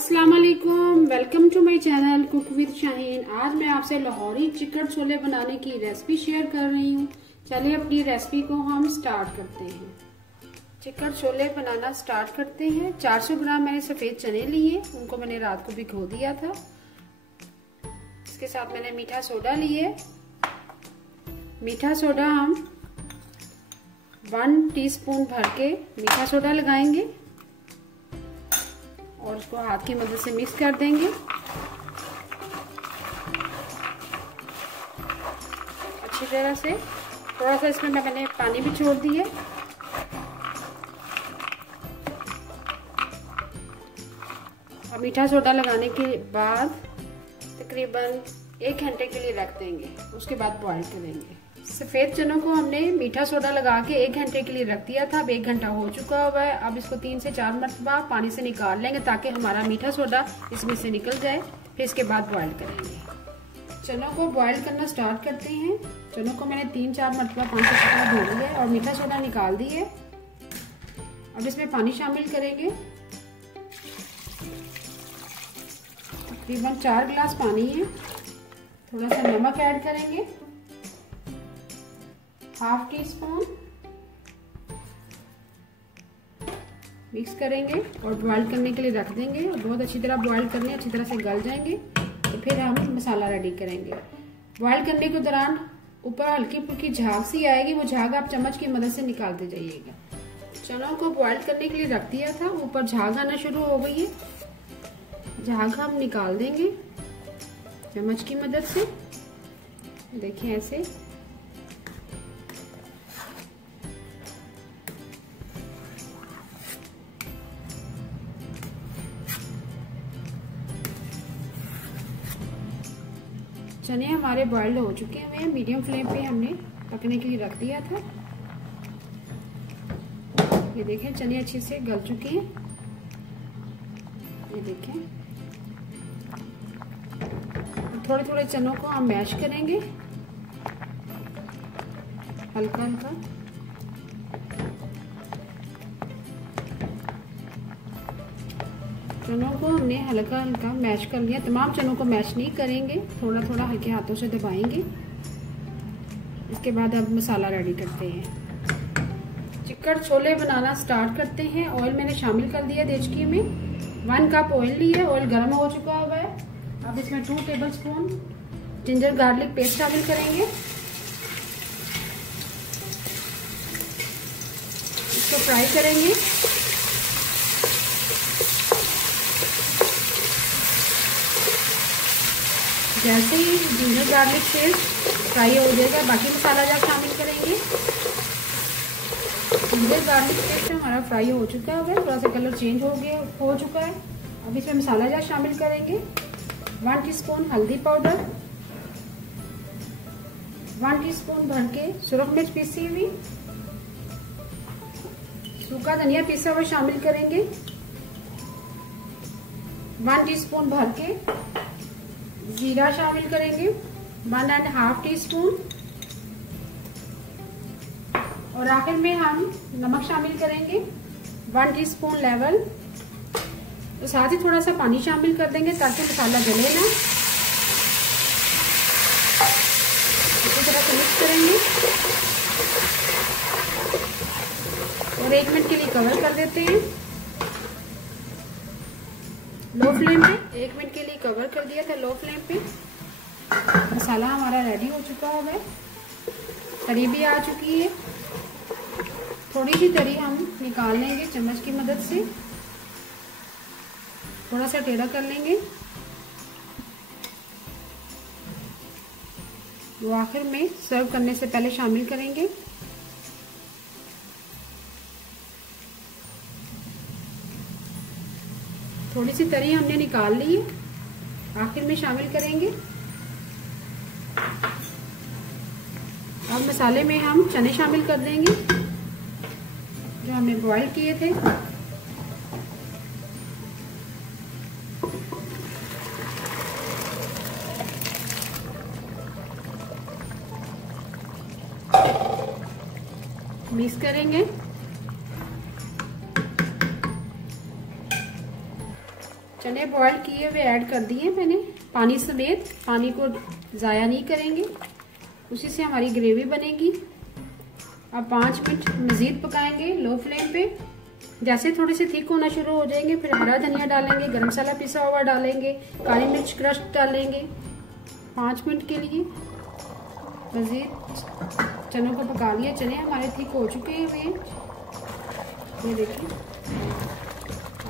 अस्सलाम वालेकुम, welcome to my channel cook with Shaheen. आज मैं आपसे लाहौरी चिकन छोले बनाने की रेसिपी शेयर कर रही हूँ। चलिए अपनी रेसिपी को हम स्टार्ट करते हैं। चिकन छोले बनाना स्टार्ट करते हैं। 400 ग्राम मैंने सफेद चने लिए, उनको मैंने रात को भिगो दिया था। इसके साथ मैंने मीठा सोडा लिए। मीठा सोडा हम 1 टीस्पून भर के मीठा सोडा लगाएंगे और उसको हाथ की मदद से मिक्स कर देंगे। अच्छी तरह से थोड़ा सा इसमें मैंने पानी भी छोड़ दिया। और मीठा सोडा लगाने के बाद तकरीबन 1 घंटे के लिए रख देंगे, उसके बाद बॉईल करेंगे। सफेद चनों को हमने मीठा सोडा लगा के 1 घंटे के लिए रख दिया था। अब 1 घंटा हो चुका हुआ है। अब इसको 3 से 4 मरतबा पानी से निकाल लेंगे ताकि हमारा मीठा सोडा इसमें से निकल जाए। फिर इसके बाद बॉईल करेंगे। चनों को बॉईल करना स्टार्ट करते हैं। चनों को मैंने 3-4 मरतबा पानी से धो लिया और मीठा सोडा निकाल दिए। अब इसमें पानी शामिल करेंगे। तकरीबन 4 गिलास पानी है। थोड़ा सा नमक ऐड करेंगे, 1/2 टीस्पून। मिक्स करेंगे और बॉईल करने के लिए रख देंगे। और बहुत अच्छी तरह बॉईल करने, अच्छी तरह से गल जाएंगे तो फिर हम मसाला रेडी करेंगे। बॉईल करने के दौरान ऊपर हल्की फुल्की झाग सी आएगी, वो झाग आप चम्मच की मदद से निकालते जाइएगा। चनों को बॉईल करने के लिए रख दिया था, ऊपर झाग आना शुरू हो गई है। झाग हम निकाल देंगे चम्मच की मदद से। देखिए ऐसे। चने हमारे बॉइल्ड हो चुके हैं। मीडियम फ्लेम पे हमने पकने के लिए रख दिया था। ये देखें चने अच्छे से गल चुके हैं। ये देखें। थोड़े थोड़े चनों को हम मैश करेंगे हल्का हल्का। चनों को हमने हल्का हल्का मैश कर लिया। तमाम चनों को मैश नहीं करेंगे, थोड़ा थोड़ा हल्के हाथों से दबाएंगे। इसके बाद अब मसाला रेडी करते हैं। चिकन छोले बनाना स्टार्ट करते हैं। ऑयल मैंने शामिल कर दिया देचकी में। 1 कप ऑयल लिया। ऑयल गर्म हो चुका हुआ है। अब इसमें 2 टेबलस्पून जिंजर गार्लिक पेस्ट शामिल करेंगे। इसको फ्राई करेंगे। जैसे ही जिंजर गार्लिक पेस्ट फ्राई हो जाएगा, बाकी मसाला जार शामिल करेंगे। जिंजर गार्लिक पेस्ट हमारा फ्राई हो चुका है, थोड़ा सा कलर चेंज हो चुका है। अब इसमें मसाला जार शामिल करेंगे। 1 टीस्पून हल्दी पाउडर, 1 टीस्पून भर के सुरख मिर्च पीसी हुई, सूखा धनिया पिसा हुआ शामिल करेंगे। 1 टीस्पून भर के जीरा शामिल करेंगे, 1.5 टीस्पून। और आखिर में हम नमक शामिल करेंगे 1 टीस्पून लेवल। तो साथ ही थोड़ा सा पानी शामिल कर देंगे ताकि मसाला गले ना। इसी तरह से मिक्स करेंगे और 1 मिनट के लिए कवर कर देते हैं लो फ्लेम पे। 1 मिनट के लिए कवर कर दिया था लो फ्लेम पे। मसाला हमारा रेडी हो चुका है, तरी भी आ चुकी है। थोड़ी सी तरी हम निकाल लेंगे चम्मच की मदद से, थोड़ा सा टेढ़ा कर लेंगे। वो आखिर में सर्व करने से पहले शामिल करेंगे। थोड़ी सी तरी हमने निकाल ली है, आखिर में शामिल करेंगे। अब मसाले में हम चने शामिल कर देंगे जो हमने बॉईल किए थे। मिक्स करेंगे। चने बॉईल किए हुए ऐड कर दिए मैंने पानी समेत। पानी को ज़ाया नहीं करेंगे, उसी से हमारी ग्रेवी बनेगी। अब 5 मिनट मज़ीद पकाएंगे लो फ्लेम पे। जैसे थोड़े से थिक होना शुरू हो जाएंगे फिर हरा धनिया डालेंगे, गरम मसाला पिसा हुआ डालेंगे, काली मिर्च क्रश डालेंगे। 5 मिनट के लिए मज़ीद चनों को पका लिया। चने हमारे थिक हो चुके हुए हैं, ये देखिए।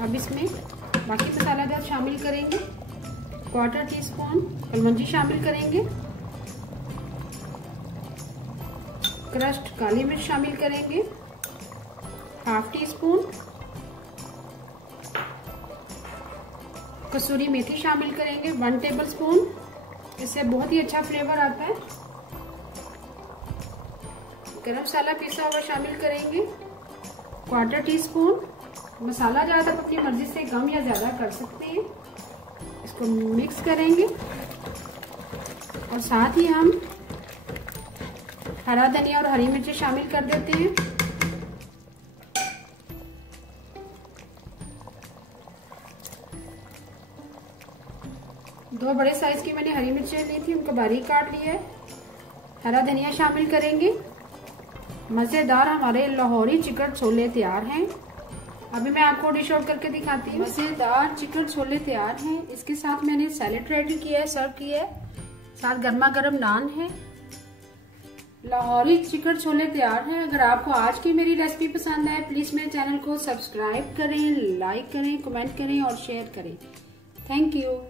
अब इसमें बाकी मसाला जात शामिल करेंगे। 1/4 टीस्पून कलौंजी शामिल करेंगे, क्रश्ड काली मिर्च शामिल करेंगे, 1/2 टीस्पून कसूरी मेथी शामिल करेंगे, 1 टेबलस्पून। इससे बहुत ही अच्छा फ्लेवर आता है। गरम मसाला पिसा हुआ शामिल करेंगे, 1/4 टीस्पून। मसाला ज़्यादा आप अपनी मर्जी से कम या ज़्यादा कर सकते हैं। इसको मिक्स करेंगे और साथ ही हम हरा धनिया और हरी मिर्ची शामिल कर देते हैं। दो बड़े साइज की मैंने हरी मिर्चें ली थी, उनको बारीक काट लिया है। हरा धनिया शामिल करेंगे। मज़ेदार हमारे लाहौरी चिकन छोले तैयार हैं। अभी मैं आपको डिश आउट करके दिखाती हूँ। मज़ेदार चिकन छोले तैयार हैं। इसके साथ मैंने सैलेड रेडी किया है, सर्व किया है, साथ गर्मा गर्म नान है। लाहौरी चिकन छोले तैयार हैं। अगर आपको आज की मेरी रेसिपी पसंद आए प्लीज मेरे चैनल को सब्सक्राइब करें, लाइक करें, कमेंट करें और शेयर करें। Thank you.